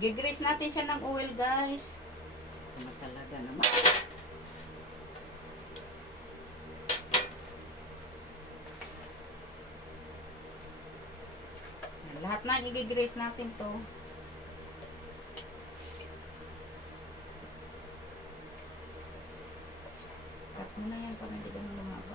I-grease natin siya ng oil, guys. Ano talaga naman. Lahat na i-grease natin to. Cut mo na yan para hindi ganun lumaba.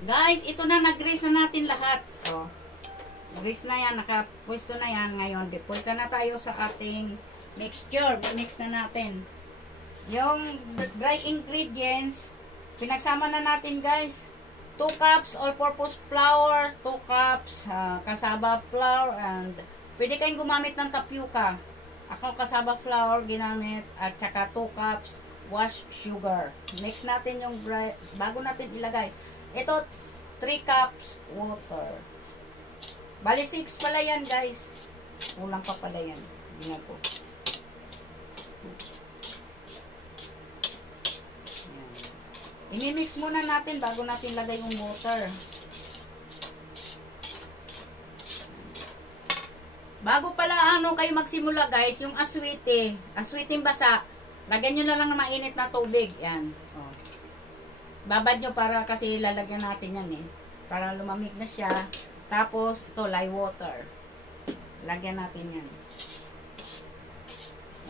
Guys, ito na, nag-grease na natin lahat. Oh. Grease na yan, nakapwesto na yan. Ngayon, deploy ka na tayo sa ating mixture. Mix na natin. Yung dry ingredients, pinagsama na natin, guys. 2 cups all-purpose flour, 2 cups cassava flour, and pwede kayong gumamit ng tapioca. Ako cassava flour ginamit, at saka 2 cups wash sugar. Mix natin yung dry, bago natin ilagay. Ito, 3 cups water. Bali, 6 pala yan, guys. Kulang pa pala yan. Tingnan po. Ini-mix muna natin bago natin lagay yung water. Bago pala kayo magsimula, guys, yung aswite, aswiting basa, lagyan nyo na lang ng mainit na tubig. Yan. Oh. Babad nyo para kasi lalagyan natin yan eh. Para lumamig na siya. Tapos, ito, lye water. Lagyan natin yan.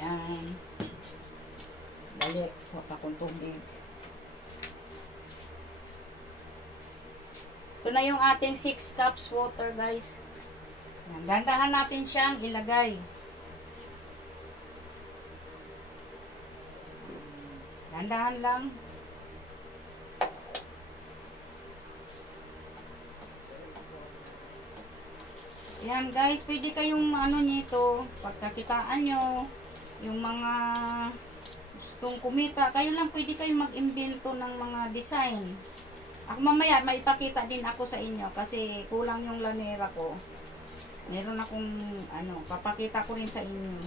Yan. Dali. Huwag akong tubig. Ito na yung ating 6 cups water, guys. Yan. Gandahan natin siyang ilagay. Gandahan lang. Yan, guys, pwede kayong nito, pagkakitaan nyo, yung mga gustong kumita, kayo lang pwede kayong mag-imbento ng mga design. Ako mamaya, may ipakita din ako sa inyo kasi kulang yung lanera ko. Meron akong, papakita ko rin sa inyo.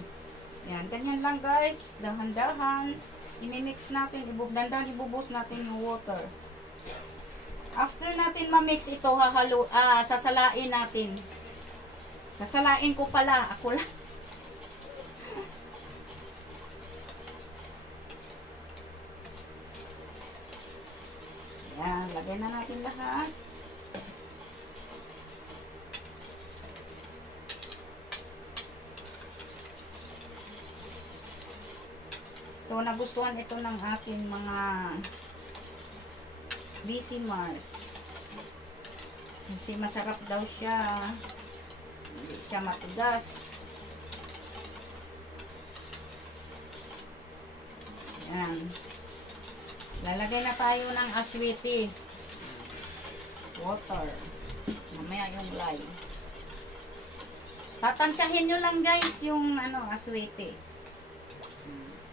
Yan, ganyan lang, guys, dahan-dahan, imimix natin, dahan-dahan ibubos natin yung water. After natin ma-mix ito, sasalain natin. Sasalain ko pala. Ako lang. Yan. Lagyan na natin lahat. Ito, nagustuhan ito ng aking mga BC Mars. Kasi masarap daw siya. Hindi siya matigas. Yan. Lalagay na tayo ng aswiti. Water. Mamaya yung lye. Tatansyahin nyo lang, guys, yung aswiti.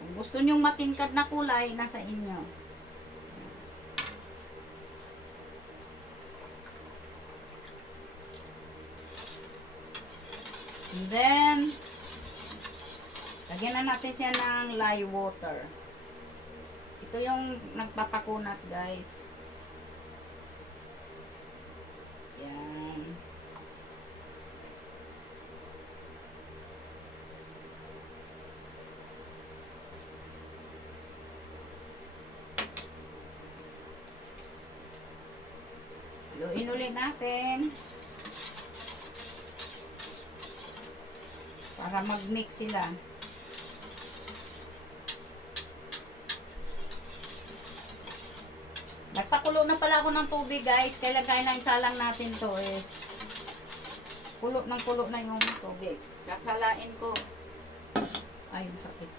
Kung gusto nyo matingkad na kulay, nasa inyo. And then, lagyan na natin siya ng lye water. Ito yung nagpapakunat, guys. Yan. Haluin ulit natin. Para mag-mix sila. Nagpakulo na pala ako ng tubig, guys. Kailangan isalang natin to is kulo na yung tubig. Sasalain ko. Ay, sakit.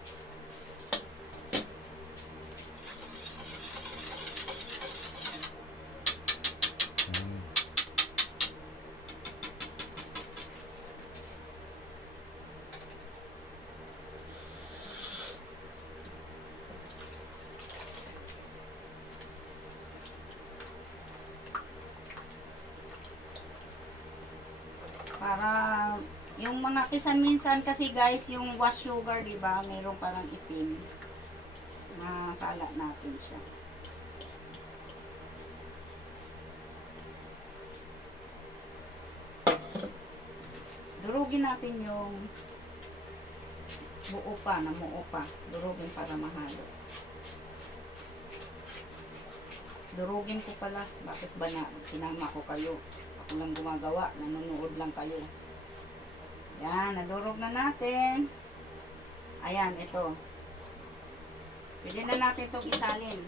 Para yung mga kisan minsan kasi guys, yung wash sugar, di ba? Mayroon parang itim. Masala natin siya. Durugin natin yung buo pa, namuo pa. Durugin para mahalo. Durugin ko pala. Bakit ba na sinama ko kayo? Ako lang gumagawa. Nanonood lang kayo. Yan, nadurog na natin. Ayan, ito. Pwede na natin itong isalin.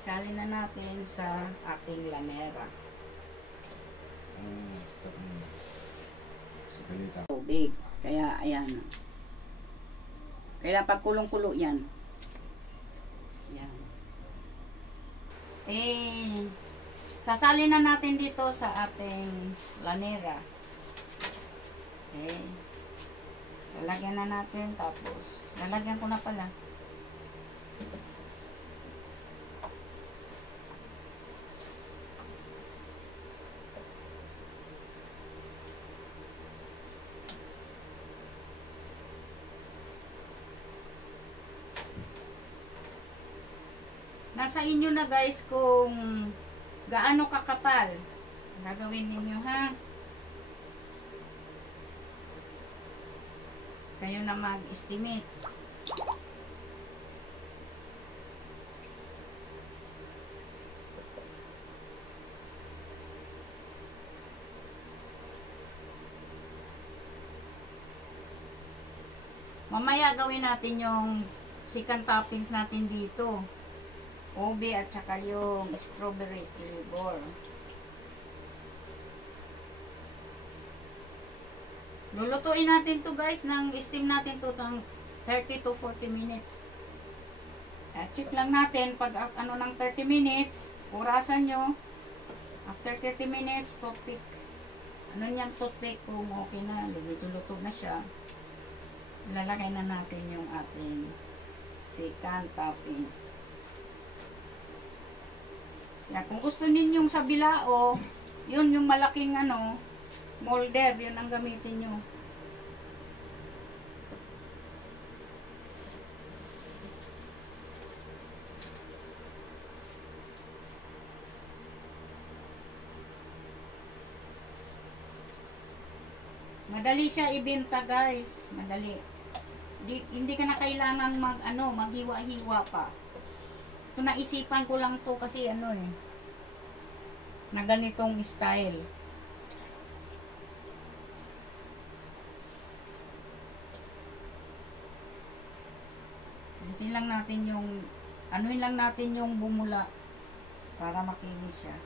Isalin na natin sa ating lanera. Stop mo. Sagalita. Tubig. Kaya, ayan. Kaya pagkulong-kulo yan. Yan. Sasalin na natin dito sa ating lanera. Okay. Lalagyan na natin. Tapos, lalagyan ko na pala. Nasa inyo na guys kung gaano kakapal gagawin ninyo, ha? Kayo na mag-estimate. Mamaya gawin natin yung second toppings natin dito. Ube at saka yung strawberry flavor. Lulutuin natin to guys, ng steam natin to ng 30 to 40 minutes. At check lang natin pag ano ng 30 minutes, orasan nyo. After 30 minutes, toothpick. Ano niyan toothpick kung okay na, luluto na siya. Lalagay na natin yung ating second toppings. Yan, kung gusto ninyong sa bilao, yun yung malaking ano, molder, yun ang gamitin nyo. Madali siya ibenta guys, madali. Hindi ka na kailangang maghiwa-hiwa pa. Ito naisipan ko lang to kasi na ganitong style. Alisin lang natin yung anuin lang natin yung bumula para makinis siya.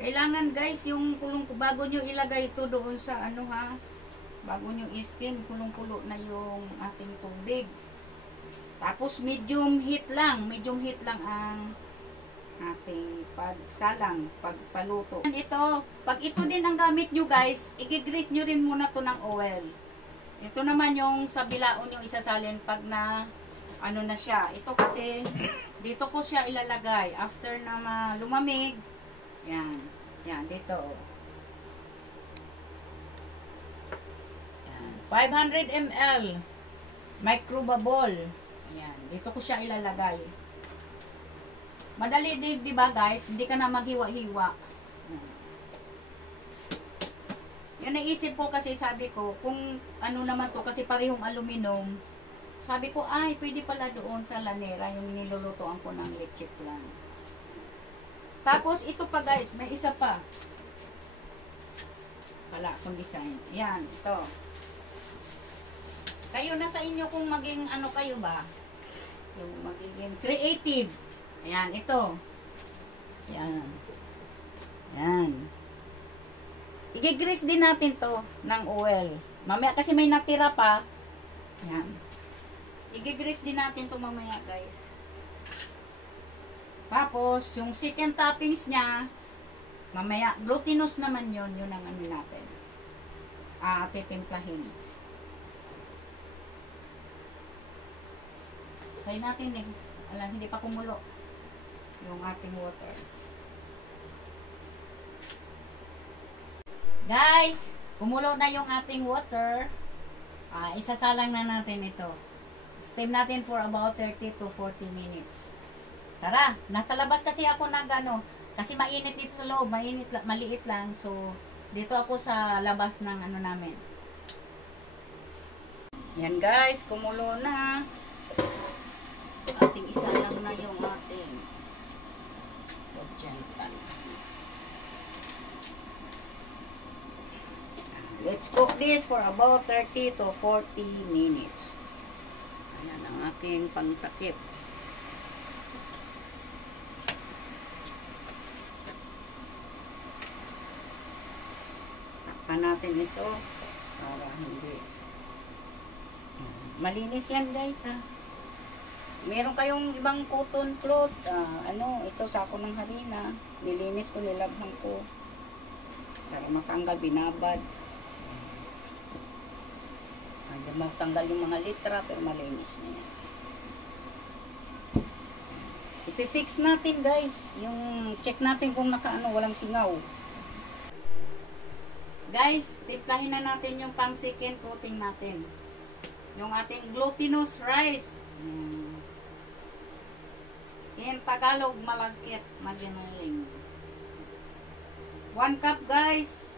Kailangan guys, yung kulong bago nyo ilagay ito doon sa bago nyo i-steam, kulong-kulo na yung ating tubig. Tapos medium heat lang ang ating pagsalang, pagpaluto. Ito, pag ito din ang gamit nyo guys, i-grease nyo rin muna to ng oil. Ito naman yung sa bilaon yung isasalin pag na na siya. Ito kasi dito ko siya ilalagay after na lumamig. Yan. Yan, dito. Yan. 500 ml. Microbubble. Yan. Dito ko siya ilalagay. Madali din, di ba guys? Hindi ka na maghiwa-hiwa. Yan naisip ko kasi sabi ko, kung naman to kasi parehong aluminum. Sabi ko, ay, pwede pala doon sa lanera yung nilulutuan ko ng leche flan. Tapos, ito pa guys, may isa pa. Wala akong design. Yan, ito. Kayo na sa inyo kung maging kayo ba? Yung magiging creative. Ayan, ito. Yan. Yan. I-grease din natin to ng oil. Mamaya kasi may natira pa. Yan. I-grease din natin to mamaya, guys. Tapos, yung second toppings niya, mamaya, glutinous naman yun. Yun ang ano natin. Titimplahin. Try natin eh. Alam, hindi pa kumulo yung ating water. Guys, kumulo na yung ating water. Isasalang na natin ito. Steam natin for about 30 to 40 minutes. Tara, nasa labas kasi ako kasi mainit dito sa loob, maliit lang. So, dito ako sa labas ng ano namin. Yan guys, kumulo na. Ating isa lang na yung ating 80. Let's cook this for about 30 to 40 minutes. Ayan ang aking pangtakip. Takpan natin ito para hindi. Malinis yan guys ha. Meron kayong ibang cotton cloth, ito sako ng harina, nilinis ko, nilabhan ko para matanggal, binabad. Hindi matanggal yung mga litra pero malinis na yan. Ipifix natin guys, yung check natin kung walang singaw. Guys, timplahin na natin yung pang second coating natin. Yung ating glutinous rice. In Tagalog, malagkit na ginaling. 1 cup guys.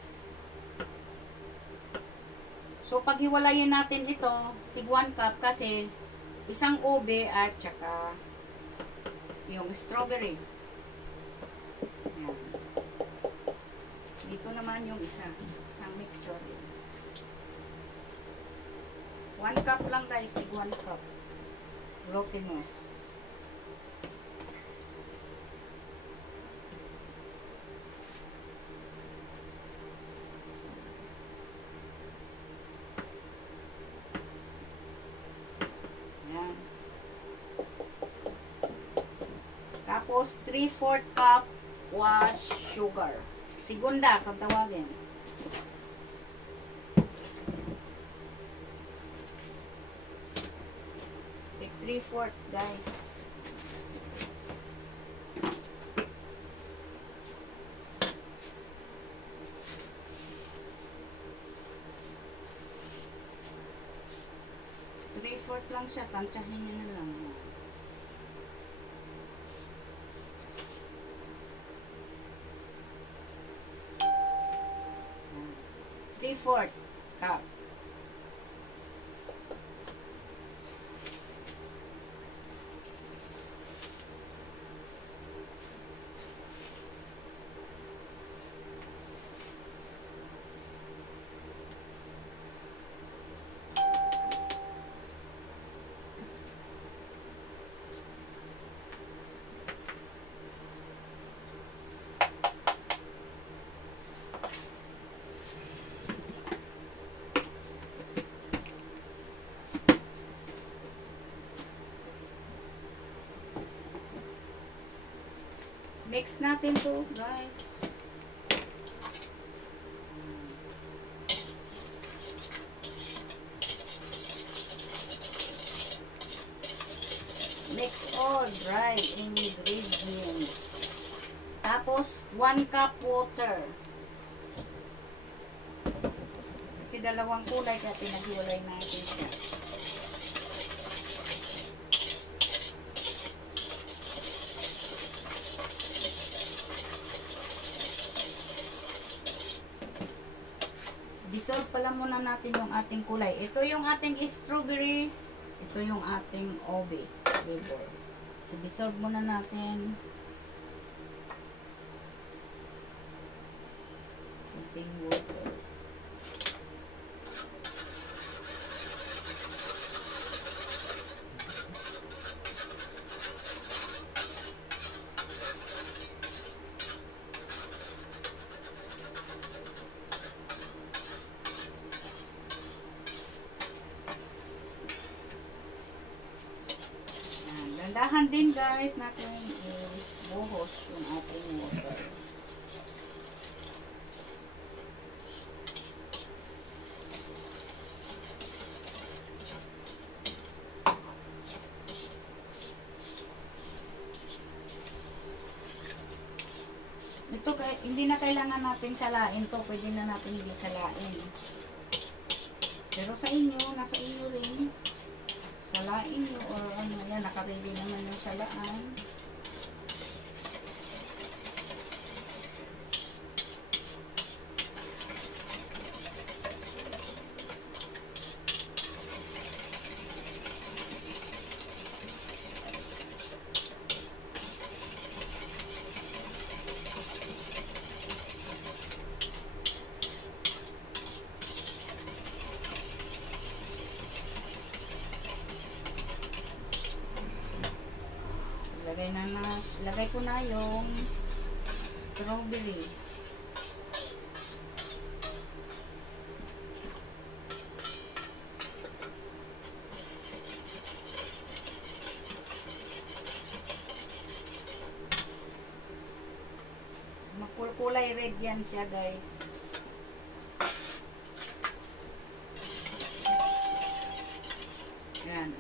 So, paghiwalayin natin ito, tig 1 cup kasi isang ube at saka yung strawberry. Ayan. Dito naman yung isang mixture. 1 cup lang guys, tig 1 cup. Glutinous. Tapos, 3/4 cup was sugar. Segunda, kung tawagin. Take 3/4, guys. Lang siya, tansyahin nyo na lang. 3/4 cup. Mix natin to, guys. Mix all dry ingredients. Tapos, 1 cup water. Kasi dalawang kulay kaya pinaghiwalay natin siya. Dissolve pala muna natin yung ating kulay. Ito yung ating strawberry. Ito yung ating ube flavor. So, dissolve muna natin. Ating water. dahan-dahan din guys natin buhos yung ating water. Ito, hindi na kailangan natin salain to. Pwede na natin hindi salain. Pero sa inyo, nasa inyo rin. Salain nyo or ano yan, nakaready naman yung salaan. Lagay ko na yung strawberry. Magkulay red yan siya guys. Yan.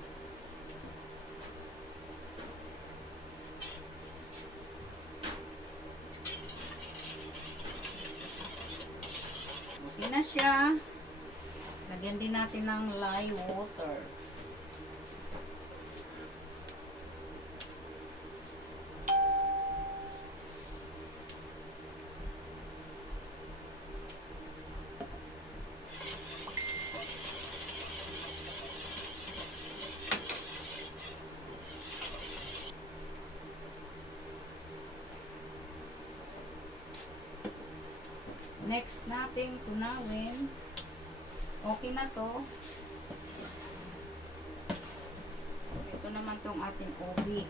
Okay na siya. Lagyan din natin ng lye water. Next nating tunawin. Okay na to. Ito naman tong ating ubi.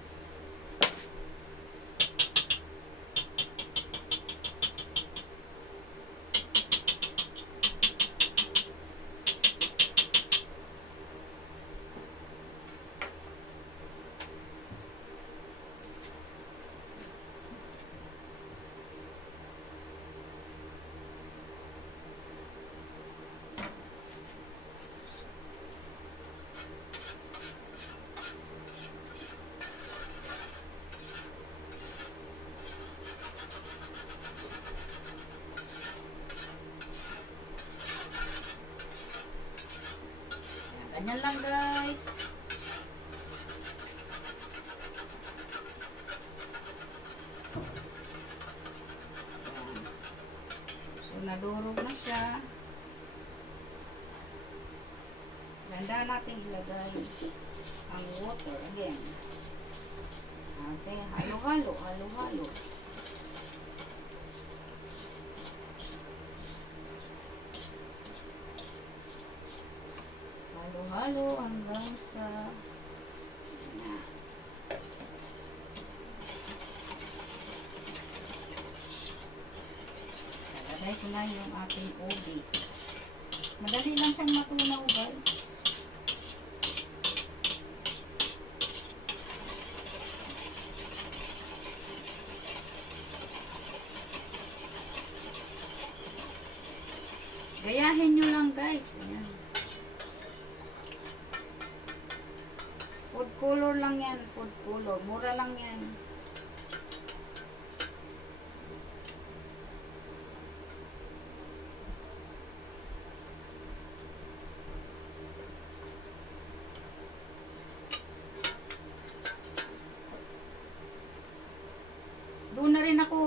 Ganyan lang guys. So nadurog na siya. Ganda natin ilagay ang water again. Okay, halo-halo, halo-halo. Halo hanggang sa lalagay ko na yung ating ubi. Madali lang siyang matunaw guys. Gayahin nyo lang guys. Ayan. Food color lang yan. Food color. Mura lang yan.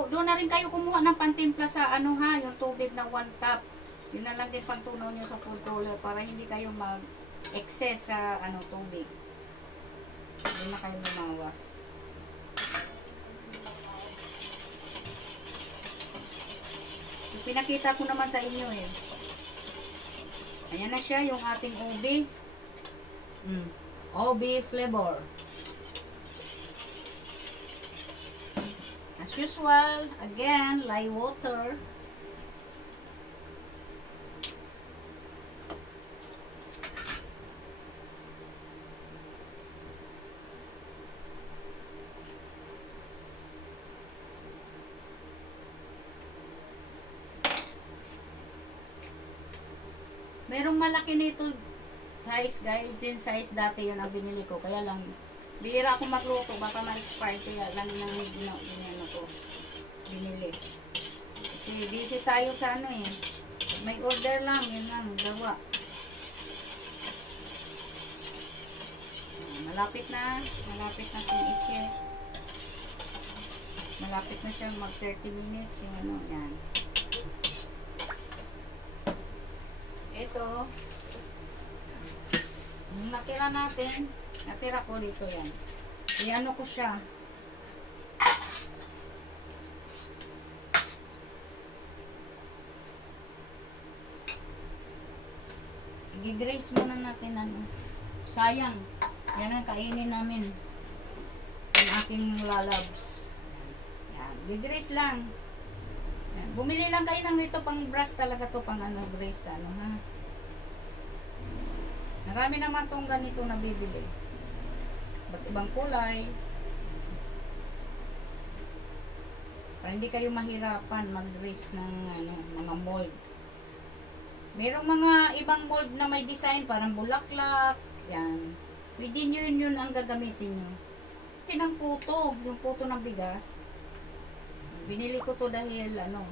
Doon na rin kayo kumuha ng pantimpla sa ano ha, yung tubig na 1 cup. Yun na lang din pagtunaw nyo sa food color para hindi kayo mag-excess sa ano tubig. Hindi na kayo lumawas. Pinakita ko naman sa inyo eh. Ayan na siya yung ating ubi. Ubi flavor. As usual, again, lye water. Merong malaki nito size guys. Din size dati yun ang binili ko. Kaya lang, bihira ako magluto. Baka ma-expire. Kaya lang nang ginano ko. Binili. Kasi busy tayo sa ano eh. May order lang. Yun lang. Gawa. Malapit na. Malapit na si Ike. Malapit na siya mag 30 minutes. Yung ano. Yan. Ito, yung natira natin, natira ko dito yan. Iano ko siya. I-grace muna natin ano. Sayang. Yan ang kainin namin. Ang aking lalabs. Yan. I-grace lang. Yan. Bumili lang kayo ng ito pang brush talaga to pang ano, grace ano ha. Marami naman tong ganito na bibili. Ba't ibang kulay? Para hindi kayo mahirapan mag-grace ng ano, mga mold. Merong mga ibang mold na may design parang bulaklak. Yan. Pwede nyo yun ang gagamitin nyo. Kasi ng puto, yung puto ng bigas. Binili ko to dahil ano.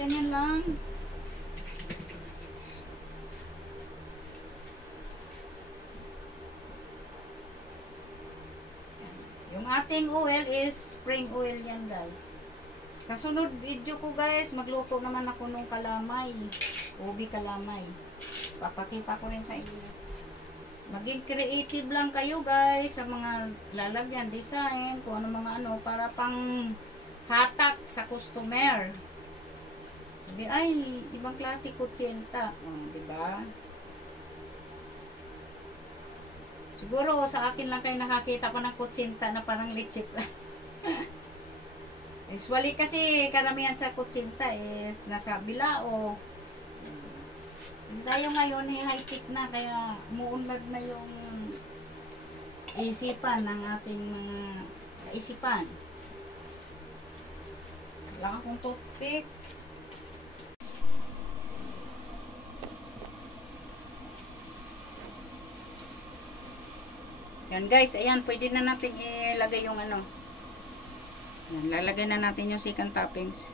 Ganyan lang. Yung ating oil is spring oil yan guys. Sa sunod video ko guys, magluto naman ako nung kalamay. Ubi kalamay. Papakita ko rin sa inyo. Maging creative lang kayo guys sa mga lalagyan, design, kung ano mga ano, para pang hatak sa customer. Sabi, ay, ibang klase kutsenta. Diba? Siguro sa akin lang kayo nakakita pa ng kutsinta na parang litsip. Usually kasi karamihan sa kutsinta is nasa bilao. Tayo ngayon high-tech na kaya umuunlad na yung isipan ng ating mga kaisipan. Lang akong toothpick. Yan guys, ayan, pwede na natin ilagay yung ano. Yan, lalagay na natin yung second toppings.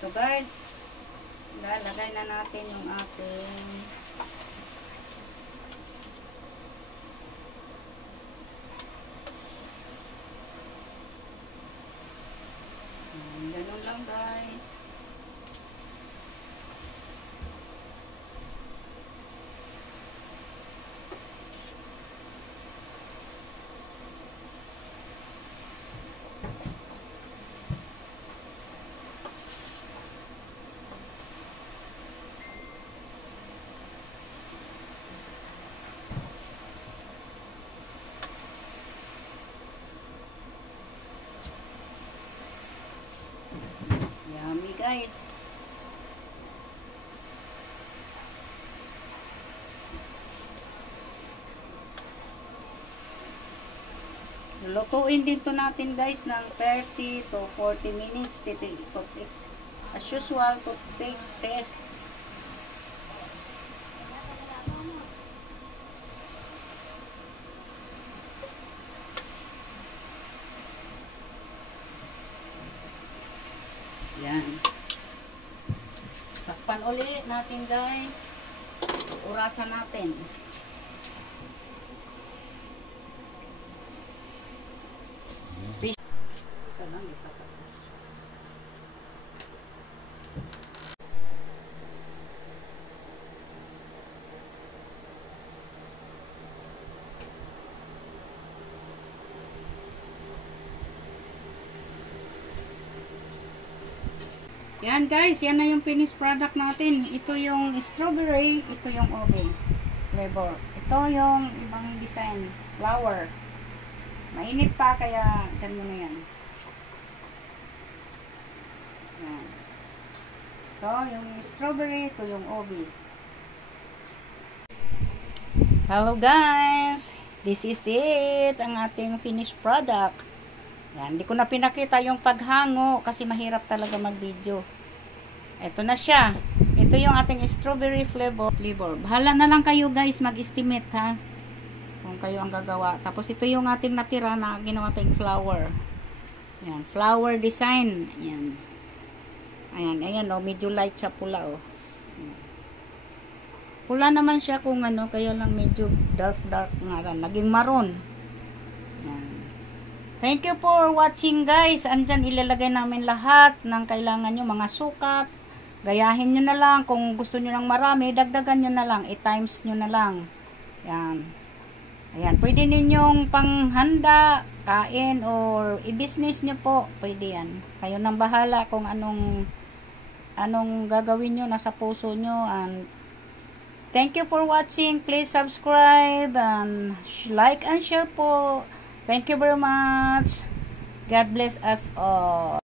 So guys, lalagay na natin yung ating ganun lang guys. Yummy guys. Lutuin din to natin guys ng 30 to 40 minutes. Toothpick. As usual, toothpick test. Yan. Takpan ulit natin guys. Orasan natin. Fish. Ito lang, ipapapos. Yan guys, yan na yung finished product natin. Ito yung strawberry, ito yung ube. flavor. Ito yung ibang design. Flower. Mainit pa kaya dyan mo na yan. Yan. Ito yung strawberry. Ito yung obi. Hello guys! This is it. Ang ating finished product. Yan. Hindi ko na pinakita yung paghango kasi mahirap talaga mag-video. Ito na siya. Ito yung ating strawberry flavor. Bahala na lang kayo guys mag-estimate ha. Kung kayo ang gagawa. Tapos ito yung ating natira na ginawa tayong flower. Ayan, flower design. Ayan. Ayan oh, medyo light siya pula oh. Pula naman siya kung ano, kaya lang medyo dark nga rin. Naging maroon. Ayan. Thank you for watching guys. Andyan ilalagay namin lahat ng kailangan nyo, mga sukat. Gayahin nyo na lang. Kung gusto nyo ng marami, dagdagan nyo na lang. I-times nyo na lang. Ayan. Ayan, pwede ninyong panghanda, kain, or i-business nyo po. Pwede yan. Kayo nang bahala kung anong gagawin nyo, nasa puso nyo. And thank you for watching. Please subscribe and like and share po. Thank you very much. God bless us all.